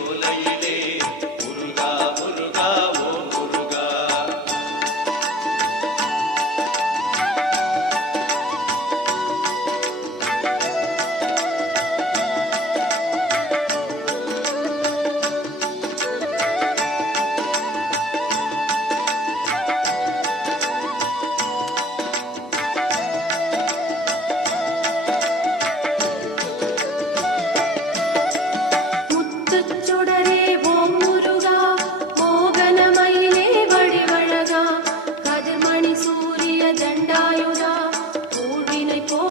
சோலையிலே தண்டாயோ